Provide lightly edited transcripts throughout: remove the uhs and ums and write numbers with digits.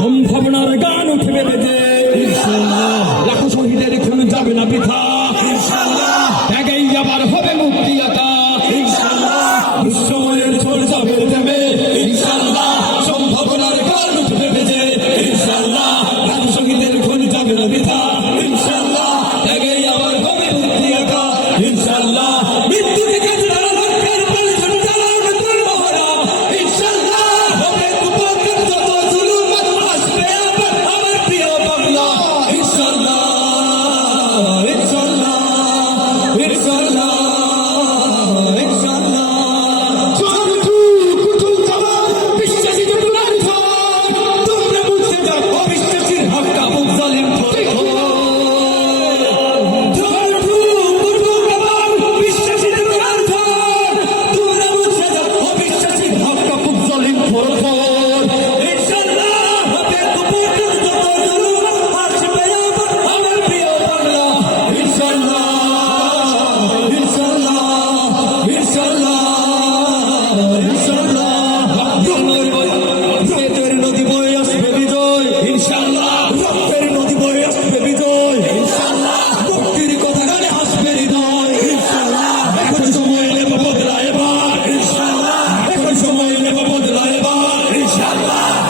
সম্ভাবনার গান উঠবে বেজে, লাখো শহীদের খুন যাবে না বৃথা, ত্যাগেই আবার হবে মুক্তি আকা, বিস্ময়ের ঝড় যাবে থেমে, সম্ভাবনার গান উঠবে বেজে, লাখো শহীদের খুন যাবে না বৃথা, ত্যাগেই আবার হবে মুক্তি আকা, ইনশাআল্লাহ। মৃত্যু থেকে যারা রক্ষার পালছন চালাবে তোর মহড়া, ইনশাআল্লাহ। হবে কুপোষণ যত জুলুম আসবে আবার আমার প্রিয় বাংলা, ইনশাআল্লাহ, ইনশাআল্লাহ, ইনশাআল্লাহ, ইনশাআল্লাহ। চন্টু কুটুল জবাব বিশ্বাসী জটুলার ঝড়, তোমরা বুঝতে যাও অবিশ্বাসীর হক্কা বুক জালিম ধরে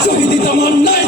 শহীদ তামান্নায়